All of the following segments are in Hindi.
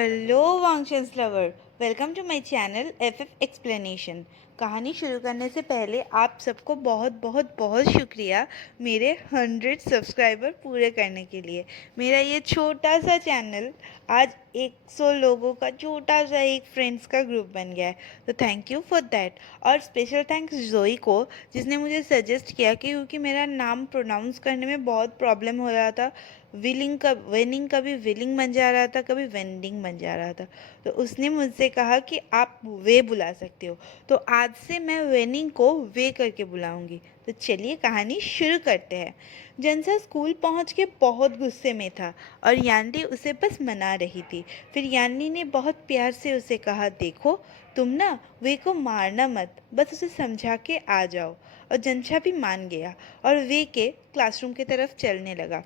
हेलो वांगशंस lover, welcome to my channel FF explanation. कहानी शुरू करने से पहले आप सबको बहुत बहुत बहुत शुक्रिया मेरे 100 सब्सक्राइबर पूरे करने के लिए। मेरा ये छोटा सा चैनल आज 100 लोगों का छोटा सा एक फ्रेंड्स का ग्रुप बन गया है, तो थैंक यू फॉर दैट। और स्पेशल थैंक्स जोई को, जिसने मुझे सजेस्ट किया कि क्योंकि मेरा नाम प्रोनाउंस करने में बहुत प्रॉब्लम हो रहा था, विनिंग कभी विलिंग बन जा रहा था, कभी वेंडिंग बन जा रहा था, तो उसने मुझसे कहा कि आप वे बुला सकते हो। तो आज से मैं विनिंग को वे करके बुलाऊंगी। तो चलिए कहानी शुरू करते हैं। जनसा स्कूल पहुंच के बहुत गुस्से में था और यान्नी उसे बस मना रही थी। फिर यान्नी ने बहुत प्यार से उसे कहा, देखो तुम ना वे को मारना मत, बस उसे समझा के आ जाओ। और जनसा भी मान गया और वे के क्लासरूम की तरफ चलने लगा।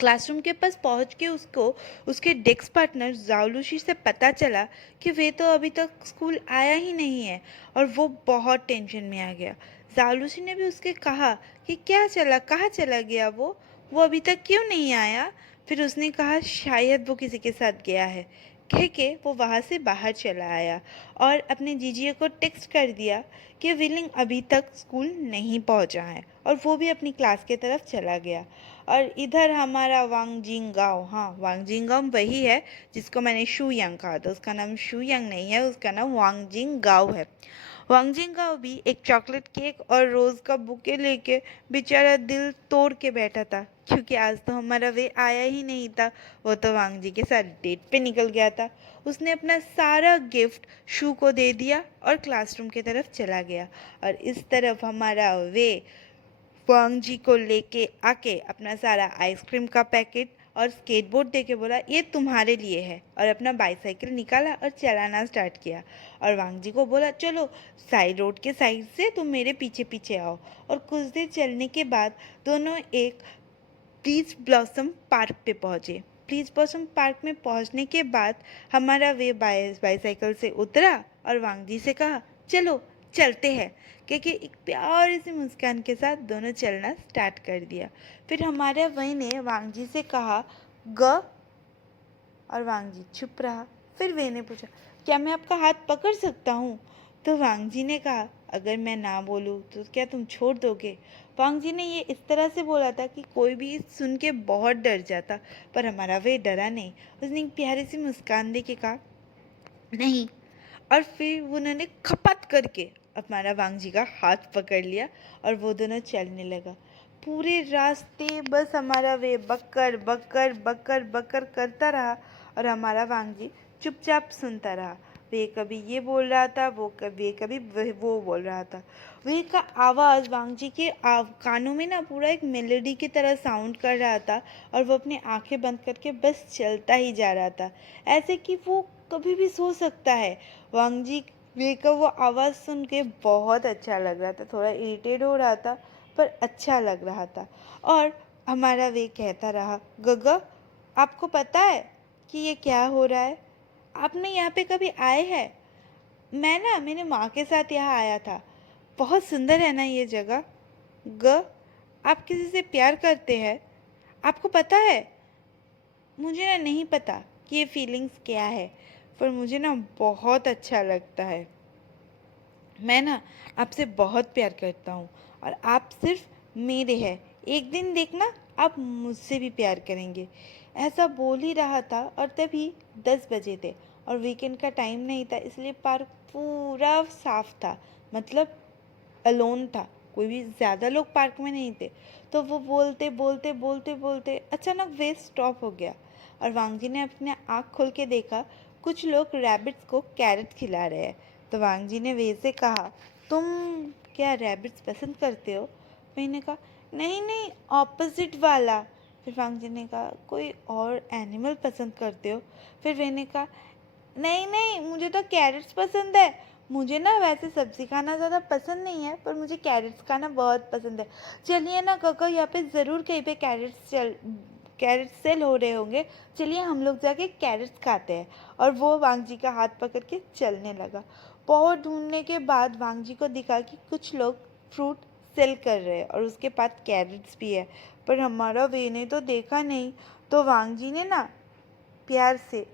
क्लासरूम के पास पहुंच के उसको उसके डेस्क पार्टनर जाओलुशी से पता चला कि वे तो अभी तक स्कूल आया ही नहीं है, और वो बहुत टेंशन में आ गया। जाओलुशी ने भी उसके कहा कि क्या चला, कहाँ चला गया वो अभी तक क्यों नहीं आया। फिर उसने कहा शायद वो किसी के साथ गया है। कह के वो वहाँ से बाहर चला आया और अपने जीजीए को टेक्स्ट कर दिया कि विलिंग अभी तक स्कूल नहीं पहुँचा है, और वो भी अपनी क्लास की तरफ चला गया। और इधर हमारा वांग जिंगाओ, हाँ वांग जिंगाओ वही है जिसको मैंने शू यंग कहा था। उसका नाम शू यंग नहीं है, उसका नाम वांग जिंगाओ है। वांग जिंगाओ भी एक चॉकलेट केक और रोज़ का बुके लेके बेचारा दिल तोड़ के बैठा था, क्योंकि आज तो हमारा वे आया ही नहीं था। वो तो वांग जी के साथ डेट पे निकल गया था। उसने अपना सारा गिफ्ट शू को दे दिया और क्लासरूम की तरफ चला गया। और इस तरफ हमारा वे वांग जी को लेके आके अपना सारा आइसक्रीम का पैकेट और स्केटबोर्ड दे के बोला, ये तुम्हारे लिए है, और अपना बाईसाइकिल निकाला और चलाना स्टार्ट किया। और वांग जी को बोला, चलो साइड रोड के साइड से तुम मेरे पीछे पीछे आओ। और कुछ देर चलने के बाद दोनों एक प्लीज ब्लॉसम पार्क पे पहुँचे। प्लीज ब्लॉसम पार्क में पहुँचने के बाद हमारा वे बाईसाइकिल से उतरा और वांग जी से कहा, चलो चलते हैं। क्योंकि एक प्यारी सी मुस्कान के साथ दोनों चलना स्टार्ट कर दिया। फिर हमारे वही ने वांग जी से कहा, ग, और वांग जी चुप रहा। फिर वे ने पूछा, क्या मैं आपका हाथ पकड़ सकता हूँ? तो वांग जी ने कहा, अगर मैं ना बोलूँ तो क्या तुम छोड़ दोगे? वांग जी ने ये इस तरह से बोला था कि कोई भी सुन के बहुत डर जाता, पर हमारा वे डरा नहीं। उसने एक प्यारी सी मुस्कान दे के कहा, नहीं। और फिर उन्होंने खपत करके हमारा वांग जी का हाथ पकड़ लिया और वो दोनों चलने लगा। पूरे रास्ते बस हमारा वे बकर बकर बकर बकर करता रहा और हमारा वांग जी चुपचाप सुनता रहा। वे कभी ये बोल रहा था, वो कभी वो बोल रहा था। वे का आवाज़ वांग जी के कानों में ना पूरा एक मेलोडी की तरह साउंड कर रहा था, और वो अपनी आंखें बंद करके बस चलता ही जा रहा था, ऐसे कि वो कभी भी सो सकता है। वांग जी वे का वो आवाज़ सुन के बहुत अच्छा लग रहा था, थोड़ा इरिटेट हो रहा था पर अच्छा लग रहा था। और हमारा वे कहता रहा, गगा आपको पता है कि ये क्या हो रहा है? आपने यहाँ पे कभी आए हैं? मैं ना मेरी माँ के साथ यहाँ आया था। बहुत सुंदर है ना ये जगह? ग, आप किसी से प्यार करते हैं? आपको पता है, मुझे ना नहीं पता कि ये फीलिंग्स क्या है, पर मुझे ना बहुत अच्छा लगता है। मैं ना आपसे बहुत प्यार करता हूँ और आप सिर्फ मेरे हैं। एक दिन देखना आप मुझसे भी प्यार करेंगे। ऐसा बोल ही रहा था और तभी 10 बजे थे और वीकेंड का टाइम नहीं था, इसलिए पार्क पूरा साफ था, मतलब अलोन था। कोई भी ज़्यादा लोग पार्क में नहीं थे। तो वो बोलते बोलते बोलते बोलते अचानक वे स्टॉप हो गया और वांग जी ने अपने आँख खोल के देखा, कुछ लोग रैबिट्स को कैरेट खिला रहे हैं। तो वांग जी ने वे से कहा, तुम क्या रैबिट्स पसंद करते हो? वे ने कहा, नहीं नहीं, ऑपोजिट वाला। फिर वांग जी ने कहा, कोई और एनिमल पसंद करते हो? फिर वे ने कहा, नहीं नहीं, मुझे तो कैरेट्स पसंद है। मुझे ना वैसे सब्जी खाना ज़्यादा पसंद नहीं है, पर मुझे कैरेट्स खाना बहुत पसंद है। चलिए ना काका, यहाँ पे ज़रूर कहीं पे कैरेट्स सेल हो रहे होंगे। चलिए हम लोग जाके कैरेट्स खाते हैं। और वो वांग जी का हाथ पकड़ के चलने लगा। बहुत ढूंढने के बाद वांग जी को दिखा कि कुछ लोग फ्रूट सेल कर रहे हैं और उसके पास कैरेट्स भी है, पर हमारा वे ने तो देखा नहीं। तो वांग जी ने ना प्यार से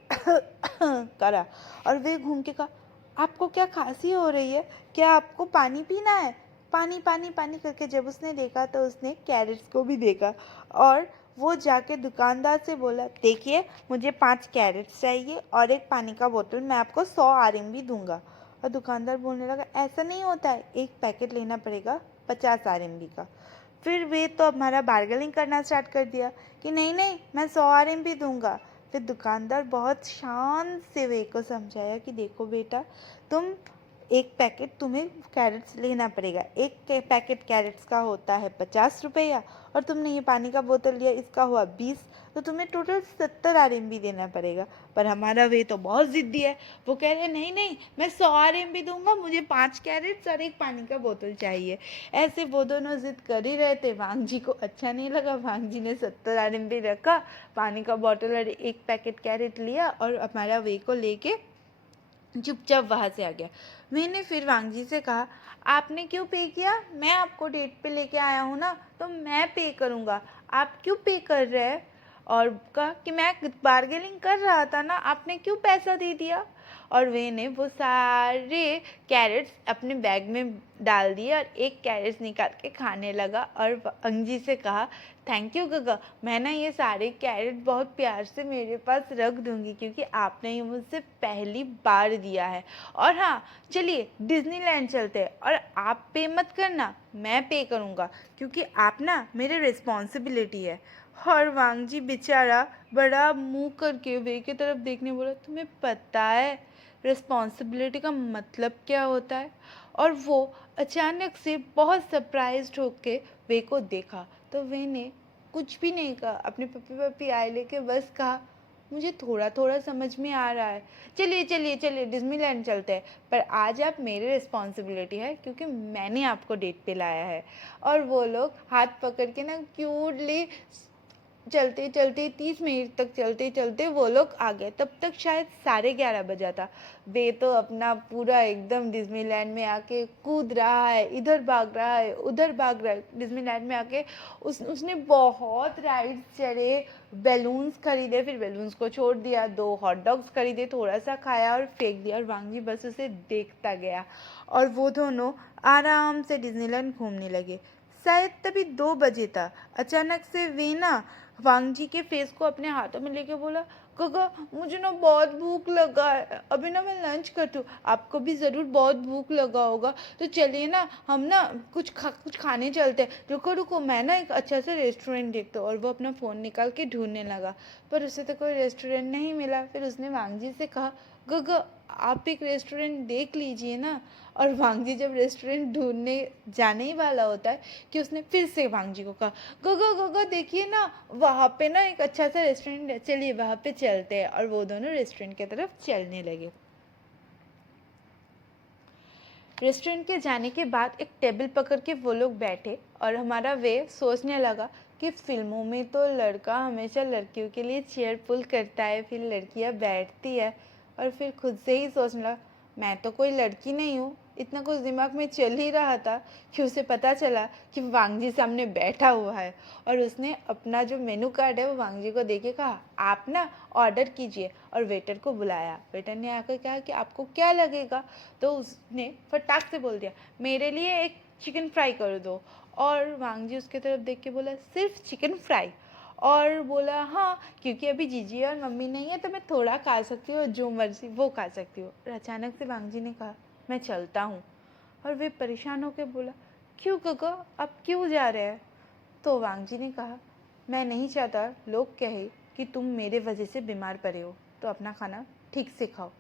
करा और वे घूम के कहा, आपको क्या खांसी हो रही है? क्या आपको पानी पीना है? पानी पानी पानी करके जब उसने देखा तो उसने कैरेट्स को भी देखा और वो जाके दुकानदार से बोला, देखिए मुझे 5 कैरेट्स चाहिए और एक पानी का बोतल, मैं आपको 100 आरएमबी दूंगा। और दुकानदार बोलने लगा, ऐसा नहीं होता है, एक पैकेट लेना पड़ेगा 50 आरएमबी का। फिर वे तो हमारा बार्गेनिंग करना स्टार्ट कर दिया कि नहीं नहीं, मैं 100 आरएमबी दूंगा। फिर दुकानदार बहुत शांत से वे को समझाया कि देखो बेटा, तुम एक पैकेट तुम्हें कैरेट्स लेना पड़ेगा, एक पैकेट कैरेट्स का होता है 50 रुपया और तुमने ये पानी का बोतल लिया, इसका हुआ 20, तो तुम्हें टोटल 70 आरएमबी देना पड़ेगा। पर हमारा वे तो बहुत ज़िद्दी है, वो कह रहे नहीं नहीं, मैं 100 आरएमबी दूंगा, मुझे 5 कैरेट्स और एक पानी का बोतल चाहिए। ऐसे वो दोनों जिद कर ही रहे थे। वांग जी को अच्छा नहीं लगा, वांग जी ने 70 आरएमबी रखा, पानी का बोतल और एक पैकेट कैरेट लिया और हमारा वे को लेके चुपचाप वहाँ से आ गया। मैंने फिर वांग जी से कहा, आपने क्यों पे किया? मैं आपको डेट पे लेके आया हूँ ना, तो मैं पे करूँगा, आप क्यों पे कर रहे हैं? और कहा कि मैं बार्गेनिंग कर रहा था ना, आपने क्यों पैसा दे दिया? और वे ने वो सारे कैरेट्स अपने बैग में डाल दिए और एक कैरेट्स निकाल के खाने लगा और अंजी से कहा, थैंक यू गगा, मैं ना ये सारे कैरेट बहुत प्यार से मेरे पास रख दूंगी क्योंकि आपने ये मुझसे पहली बार दिया है। और हाँ, चलिए डिज्नीलैंड चलते हैं और आप पे मत करना, मैं पे करूँगा क्योंकि आप ना मेरे रिस्पॉन्सिबिलिटी है। और वांग जी बेचारा बड़ा मुंह करके वे की तरफ देखने बोला, तुम्हें पता है रिस्पॉन्सिबिलिटी का मतलब क्या होता है? और वो अचानक से बहुत सरप्राइज्ड होके वे को देखा तो वे ने कुछ भी नहीं कहा, अपने पप्पी पप्पी आए लेके बस कहा, मुझे थोड़ा थोड़ा समझ में आ रहा है, चलिए चलिए चलिए डिज्नीलैंड चलते हैं, पर आज आप मेरी रिस्पॉन्सिबिलिटी है क्योंकि मैंने आपको डेट पे लाया है। और वो लोग हाथ पकड़ के ना क्यूटली चलते चलते 30 मिनट तक चलते चलते वो लोग आ गए। तब तक शायद 11:30 बजा था। वे तो अपना पूरा एकदम डिज्नीलैंड में आके कूद रहा है, इधर भाग रहा है, उधर भाग रहा है। डिज्नीलैंड में आके उसने बहुत राइड्स चढ़े, बैलून्स खरीदे, फिर बैलून्स को छोड़ दिया, 2 हॉट डॉग्स खरीदे, थोड़ा सा खाया और फेंक दिया और वांग जी बस उसे देखता गया। और वो दोनों आराम से डिज्नीलैंड घूमने लगे। शायद तभी 2 बजे था। अचानक से वे ना वांग जी के फेस को अपने हाथों में लेके बोला, गगा मुझे ना बहुत भूख लगा है, अभी ना मैं लंच करती हूँ, आपको भी ज़रूर बहुत भूख लगा होगा, तो चलिए ना हम ना कुछ खाने चलते हैं। रुको रुको, मैं ना एक अच्छा सा रेस्टोरेंट देखता हूँ। और वो अपना फ़ोन निकाल के ढूंढने लगा, पर उसे तो कोई रेस्टोरेंट नहीं मिला। फिर उसने वांग जी से कहा, गगा आप एक रेस्टोरेंट देख लीजिए ना। और वांग जी जब रेस्टोरेंट ढूंढने जाने ही वाला होता है कि उसने फिर से वांग जी को कहा, गगा गगा देखिए ना, वहाँ पे ना एक अच्छा सा रेस्टोरेंट है, चलिए वहाँ पे चलते हैं। और वो दोनों रेस्टोरेंट की तरफ चलने लगे। रेस्टोरेंट के जाने के बाद एक टेबल पकड़ के वो लोग बैठे और हमारा वे सोचने लगा कि फिल्मों में तो लड़का हमेशा लड़कियों के लिए चेयर पुल करता है, फिर लड़कियां बैठती है। और फिर खुद से ही सोचने लगा, मैं तो कोई लड़की नहीं हूँ। इतना कुछ दिमाग में चल ही रहा था कि उसे पता चला कि वांग जी सामने बैठा हुआ है। और उसने अपना जो मेनू कार्ड है वो वांग जी को दे के कहा, आप ना ऑर्डर कीजिए। और वेटर को बुलाया। वेटर ने आकर कहा कि आपको क्या लगेगा? तो उसने फटाक से बोल दिया, मेरे लिए एक चिकन फ्राई कर दो। और वांग जी उसके तरफ देख के बोला, सिर्फ चिकन फ्राई? और बोला, हाँ क्योंकि अभी जीजी और मम्मी नहीं है तो मैं थोड़ा खा सकती हूँ, जो मर्जी वो खा सकती हूँ। और अचानक से वांग जी ने कहा, मैं चलता हूँ। और वे परेशान होकर बोला, क्यों गगा, आप क्यों जा रहे हैं? तो वांग जी ने कहा, मैं नहीं चाहता लोग कहे कि तुम मेरे वजह से बीमार पड़े हो, तो अपना खाना ठीक से खाओ।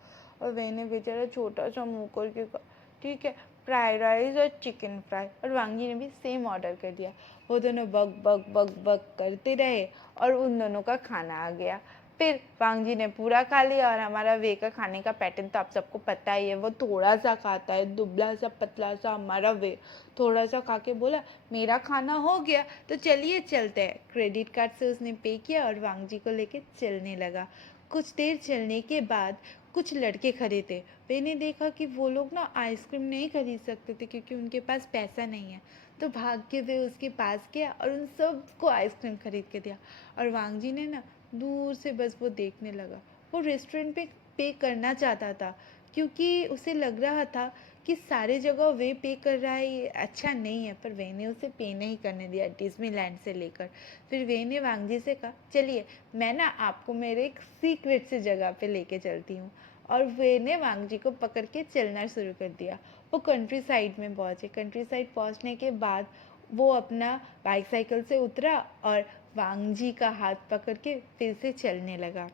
और मैंने बेचारा छोटा सा मुँह करके कहा, ठीक है, फ्राइड राइस और चिकन फ्राई। और वांग जी ने भी सेम ऑर्डर कर दिया। वो दोनों बक बक बक बक करते रहे और उन दोनों का खाना आ गया। फिर वांग जी ने पूरा खा लिया। और हमारा वे का खाने का पैटर्न तो आप सबको पता ही है, वो थोड़ा सा खाता है, दुबला सा पतला सा। हमारा वे थोड़ा सा खा के बोला, मेरा खाना हो गया तो चलिए चलते हैं। क्रेडिट कार्ड से उसने पे किया और वांग जी को लेके चलने लगा। कुछ देर चलने के बाद कुछ लड़के खड़े थे। मैंने देखा कि वो लोग ना आइसक्रीम नहीं खरीद सकते थे क्योंकि उनके पास पैसा नहीं है। तो भाग के वे उसके पास गया और उन सबको आइसक्रीम खरीद के दिया। और वांग जी ने ना दूर से बस वो देखने लगा। वो रेस्टोरेंट पे पे करना चाहता था, क्योंकि उसे लग रहा था कि सारे जगह वे पे कर रहा है, ये अच्छा नहीं है। पर वे ने उसे पे नहीं करने दिया डिज्नीलैंड से लेकर। फिर वे ने वांगजी से कहा, चलिए मैं ना आपको मेरे एक सीक्रेट से जगह पे लेके चलती हूँ। और वे ने वांगजी को पकड़ के चलना शुरू कर दिया। वो कंट्री साइड में पहुँचे। कंट्री साइड पहुँचने के बाद वो अपना बाइसाइकिल से उतरा और वांगजी का हाथ पकड़ के फिर से चलने लगा।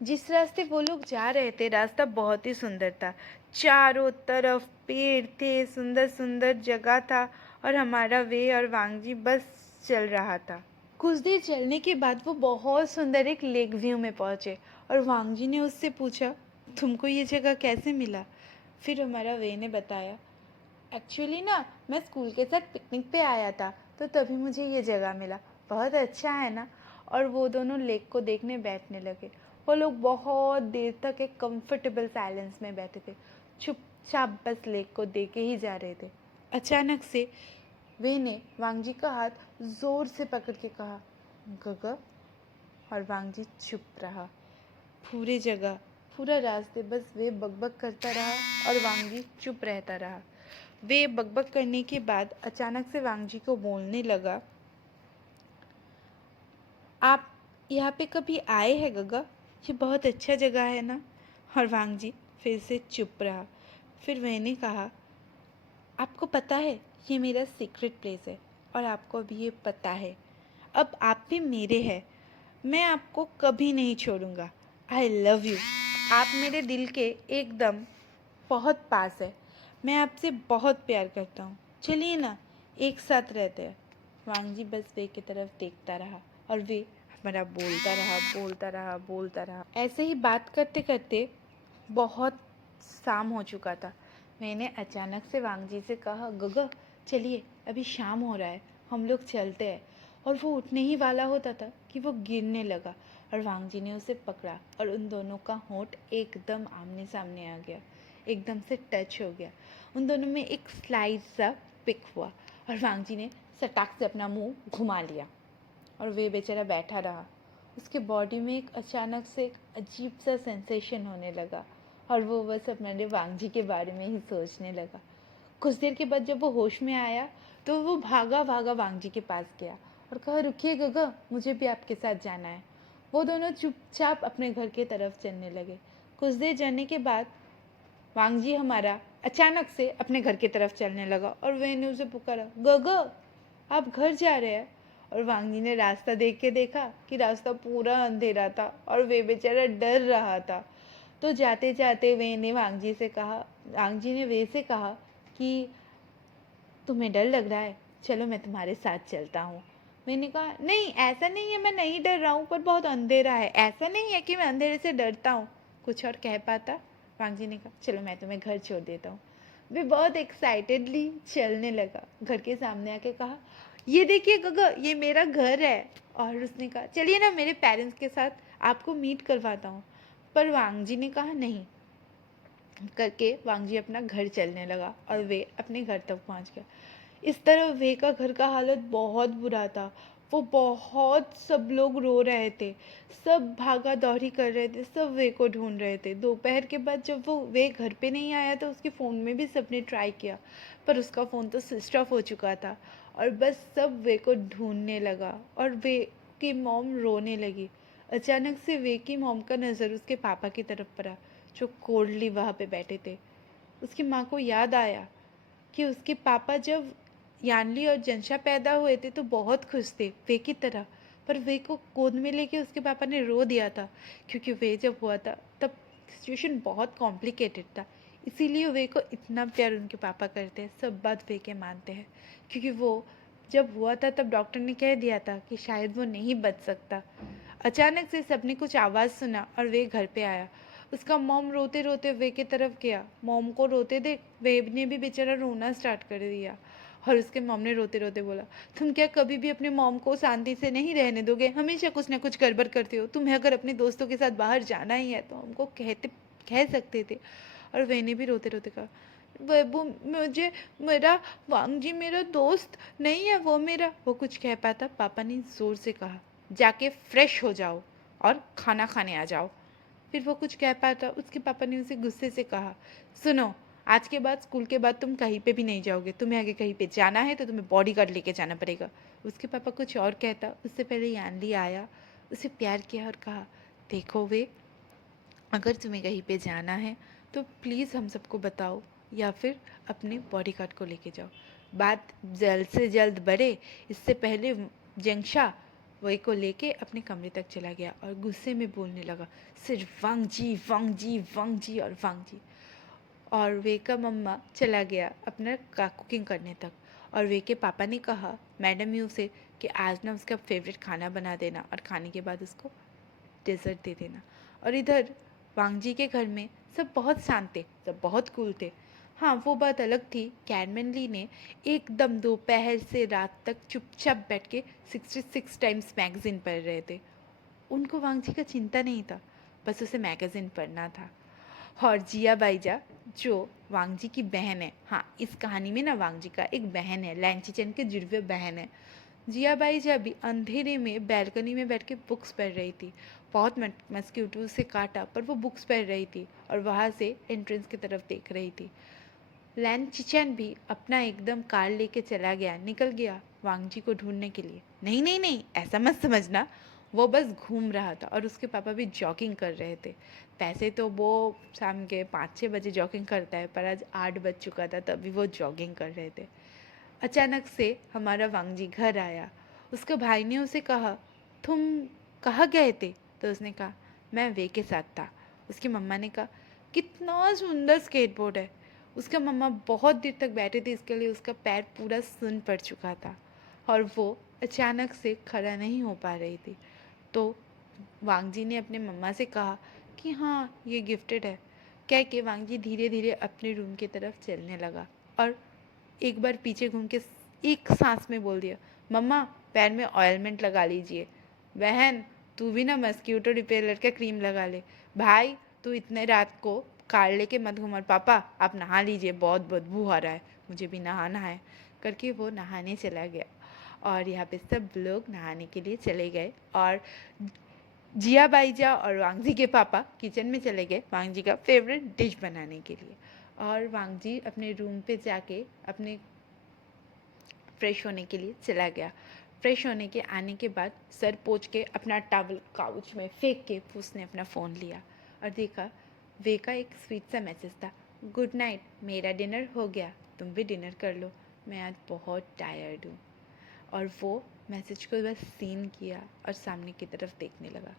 जिस रास्ते वो लोग जा रहे थे, रास्ता बहुत ही सुंदर था। चारों तरफ पेड़ थे, सुंदर सुंदर जगह था, और हमारा वे और वांगजी बस चल रहा था। कुछ देर चलने के बाद वो बहुत सुंदर एक लेक व्यू में पहुंचे, और वांगजी ने उससे पूछा, तुमको ये जगह कैसे मिला? फिर हमारा वे ने बताया, एक्चुअली ना मैं स्कूल के साथ पिकनिक पे आया था, तो तभी मुझे ये जगह मिला। बहुत अच्छा है ना? और वो दोनों लेक को देखने बैठने लगे। वो लोग बहुत देर तक एक कंफर्टेबल साइलेंस में बैठे थे, चुपचाप बस लेक को देखे ही जा रहे थे। अचानक से वे ने वांगजी का हाथ जोर से पकड़ के कहा, गगा। और वांगजी चुप रहा। पूरे जगह, पूरा रास्ते बस वे बकबक करता रहा और वांगजी चुप रहता रहा। वे बकबक करने के बाद अचानक से वांगजी को बोलने लगा, आप यहाँ पे कभी आए हैं गगा? ये बहुत अच्छा जगह है ना? और वांगजी फिर से चुप रहा। फिर मैंने कहा, आपको पता है ये मेरा सीक्रेट प्लेस है, और आपको भी ये पता है। अब आप भी मेरे हैं। मैं आपको कभी नहीं छोड़ूंगा। I love you. आप मेरे दिल के एकदम बहुत पास है। मैं आपसे बहुत प्यार करता हूँ। चलिए ना, एक साथ रहते हैं। वांगजी बस वे की तरफ देखता रहा, और वे हमारा बोलता रहा, बोलता रहा, बोलता रहा। ऐसे ही बात करते करते बहुत शाम हो चुका था। मैंने अचानक से वांगजी से कहा, गगा चलिए, अभी शाम हो रहा है, हम लोग चलते हैं। और वो उठने ही वाला होता था कि वो गिरने लगा, और वांगजी ने उसे पकड़ा, और उन दोनों का होंठ एकदम आमने सामने आ गया, एकदम से टच हो गया। उन दोनों में एक स्लाइड सा पिक हुआ, और वांगजी ने सटाक से अपना मुंह घुमा लिया, और वे बेचारा बैठा रहा। उसके बॉडी में एक अचानक से एक अजीब सा सेंसेशन होने लगा, और वो बस अपने वांगजी के बारे में ही सोचने लगा। कुछ देर के बाद जब वो होश में आया, तो वो भागा भागा वांगजी के पास गया और कहा, रुकिए गगा, मुझे भी आपके साथ जाना है। वो दोनों चुपचाप अपने घर के तरफ चलने लगे। कुछ देर जाने के बाद वांगजी हमारा अचानक से अपने घर की तरफ चलने लगा, और मैंने उसे पुकारा, गगा आप घर जा रहे हैं? और वांगजी ने रास्ता देख के देखा कि रास्ता पूरा अंधेरा था, और वे बेचारा डर रहा था। तो जाते जाते वे ने वांगजी से कहा, वांगजी ने वे से कहा कि तुम्हें डर लग रहा है, चलो मैं तुम्हारे साथ चलता हूँ। मैंने कहा, नहीं ऐसा नहीं है, मैं नहीं डर रहा हूँ, पर बहुत अंधेरा है। ऐसा नहीं है कि मैं अंधेरे से डरता हूँ। कुछ और कह पाता। वांगजी ने कहा, चलो मैं तुम्हें घर छोड़ देता हूँ। वे बहुत एक्साइटेडली चलने लगा। घर के सामने आके कहा, ये देखिए गगा, ये मेरा घर है। और उसने कहा, चलिए ना, मेरे पेरेंट्स के साथ आपको मीट करवाता हूँ। पर वांगजी ने कहा, नहीं करके वांगजी अपना घर चलने लगा, और वे अपने घर तक पहुंच गया। इस तरह वे का घर का हालत बहुत बुरा था। वो बहुत, सब लोग रो रहे थे, सब भागा दौड़ी कर रहे थे, सब वे को ढूंढ रहे थे। दोपहर के बाद जब वो वे घर पे नहीं आया, तो उसके फ़ोन में भी सबने ट्राई किया, पर उसका फ़ोन तो स्विच ऑफ हो चुका था। और बस सब वे को ढूंढने लगा, और वे की मॉम रोने लगी। अचानक से वे की मॉम का नज़र उसके पापा की तरफ पड़ा, जो कोल्डली वहाँ पे बैठे थे। उसकी माँ को याद आया कि उसके पापा जब यानली और जंशा पैदा हुए थे तो बहुत खुश थे वे की तरह, पर वे को गोद में लेके उसके पापा ने रो दिया था, क्योंकि वे जब हुआ था तब सिचुएशन बहुत कॉम्प्लिकेटेड था। इसीलिए वे को इतना प्यार उनके पापा करते हैं, सब बात वे के मानते हैं, क्योंकि वो जब हुआ था तब डॉक्टर ने कह दिया था कि शायद वो नहीं बच सकता। अचानक से सबने कुछ आवाज़ सुना, और वे घर पे आया। उसका मॉम रोते रोते वे की तरफ गया। मॉम को रोते देख वेब ने भी बेचारा रोना स्टार्ट कर दिया, और उसके मॉम ने रोते रोते बोला, तुम क्या कभी भी अपने मॉम को शांति से नहीं रहने दोगे? हमेशा कुछ ना कुछ गड़बड़ करते हो। तुम्हें अगर अपने दोस्तों के साथ बाहर जाना ही है तो हमको कह सकते थे। और वेने भी रोते रोते कहा, वो मुझे, मेरा वांगजी मेरा दोस्त नहीं है, वो मेरा, वो कुछ कह पाता। पापा ने ज़ोर से कहा, जाके फ्रेश हो जाओ। और खाना खाने आ जाओ। फिर वो कुछ कह पाता, उसके पापा ने उसे गुस्से से कहा, सुनो, आज के बाद स्कूल के बाद तुम कहीं पे भी नहीं जाओगे, तुम्हें आगे कहीं पे जाना है तो तुम्हें बॉडीगार्ड लेके जाना पड़ेगा। उसके पापा कुछ और कहता, उससे पहले यानली आया, उसे प्यार किया और कहा, देखो वे, अगर तुम्हें कहीं पे जाना है तो प्लीज़ हम सबको बताओ या फिर अपने बॉडीगार्ड को लेके जाओ। बात जल्द से जल्द बढ़े इससे पहले जंगशा वही को लेके अपने कमरे तक चला गया और गुस्से में बोलने लगा, सिर्फ वांग जी वांग जी वांग जी और वांग जी। और वे का मम्मा चला गया अपना कुकिंग करने तक। और वे के पापा ने कहा मैडम यू से कि आज ना उसका फेवरेट खाना बना देना और खाने के बाद उसको डेजर्ट दे देना। और इधर वांगजी के घर में सब बहुत शांत थे, सब बहुत कूल थे। हाँ, वो बात अलग थी, कैरमेन ली ने एकदम दोपहर से रात तक चुपचाप बैठ के 66 टाइम्स मैगज़ीन पढ़ रहे थे। उनको वांगजी का चिंता नहीं था, बस उसे मैगज़ीन पढ़ना था। और जिया बाईजा जो वांगजी की बहन है, हाँ इस कहानी में ना वांगजी का एक बहन है, लैंचीचन के जुड़वे बहन है। जिया बाईजा भी अंधेरे में बैल्कनी में बैठ के बुक्स पढ़ रही थी। बहुत मस्क्यूटो उसे काटा पर वो बुक्स पढ़ रही थी और वहाँ से एंट्रेंस की तरफ देख रही थी। लैंचीचन भी अपना एकदम कार लेके चला गया, निकल गया वांगजी को ढूंढने के लिए। नहीं नहीं नहीं, ऐसा मत समझना, वो बस घूम रहा था और उसके पापा भी जॉगिंग कर रहे थे। वैसे तो वो शाम के 5-6 बजे जॉगिंग करता है, पर आज 8 बज चुका था तभी वो जॉगिंग कर रहे थे। अचानक से हमारा वांगजी घर आया। उसके भाई ने उसे कहा, तुम कहाँ गए थे? तो उसने कहा, मैं वे के साथ था। उसकी मम्मा ने कहा, कितना सुंदर स्केटबोर्ड है। उसका मम्मा बहुत देर तक बैठे थे, इसके लिए उसका पैर पूरा सुन पड़ चुका था और वो अचानक से खड़ा नहीं हो पा रही थी। तो वांगजी ने अपने मम्मा से कहा कि हाँ ये गिफ्टेड है। कह के वांगजी धीरे धीरे अपने रूम की तरफ चलने लगा और एक बार पीछे घूम के एक सांस में बोल दिया, मम्मा पैर में ऑयलमेंट लगा लीजिए। बहन तू भी ना मस्क्यूटो रिपेलर का क्रीम लगा ले। भाई तू इतने रात को कार लेके मत घूम। और पापा आप नहा लीजिए, बहुत बदबू आ रहा है, मुझे भी नहाना है। करके वो नहाने चला गया और यहाँ पे सब लोग नहाने के लिए चले गए और जिया बाईजा और वांगजी के पापा किचन में चले गए वांगजी का फेवरेट डिश बनाने के लिए। और वांगजी अपने रूम पे जाके अपने फ्रेश होने के लिए चला गया। फ्रेश होने के आने के बाद सर पोंछ के अपना टॉवल काउच में फेंक के उसने अपना फ़ोन लिया और देखा वे का एक स्वीट सा मैसेज था, गुड नाइट, मेरा डिनर हो गया, तुम भी डिनर कर लो, मैं आज बहुत टायर्ड हूँ। और वो मैसेज को बस सीन किया और सामने की तरफ देखने लगा।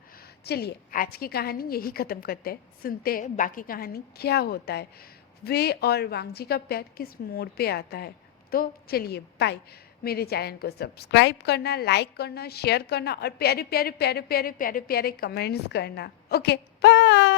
चलिए आज की कहानी यही ख़त्म करते हैं, सुनते हैं बाकी कहानी क्या होता है, वे और वांगजी का प्यार किस मोड़ पे आता है। तो चलिए बाय। मेरे चैनल को सब्सक्राइब करना, लाइक करना, शेयर करना और प्यारे प्यारे प्यारे प्यारे प्यारे प्यारे कमेंट्स करना। Okay bye.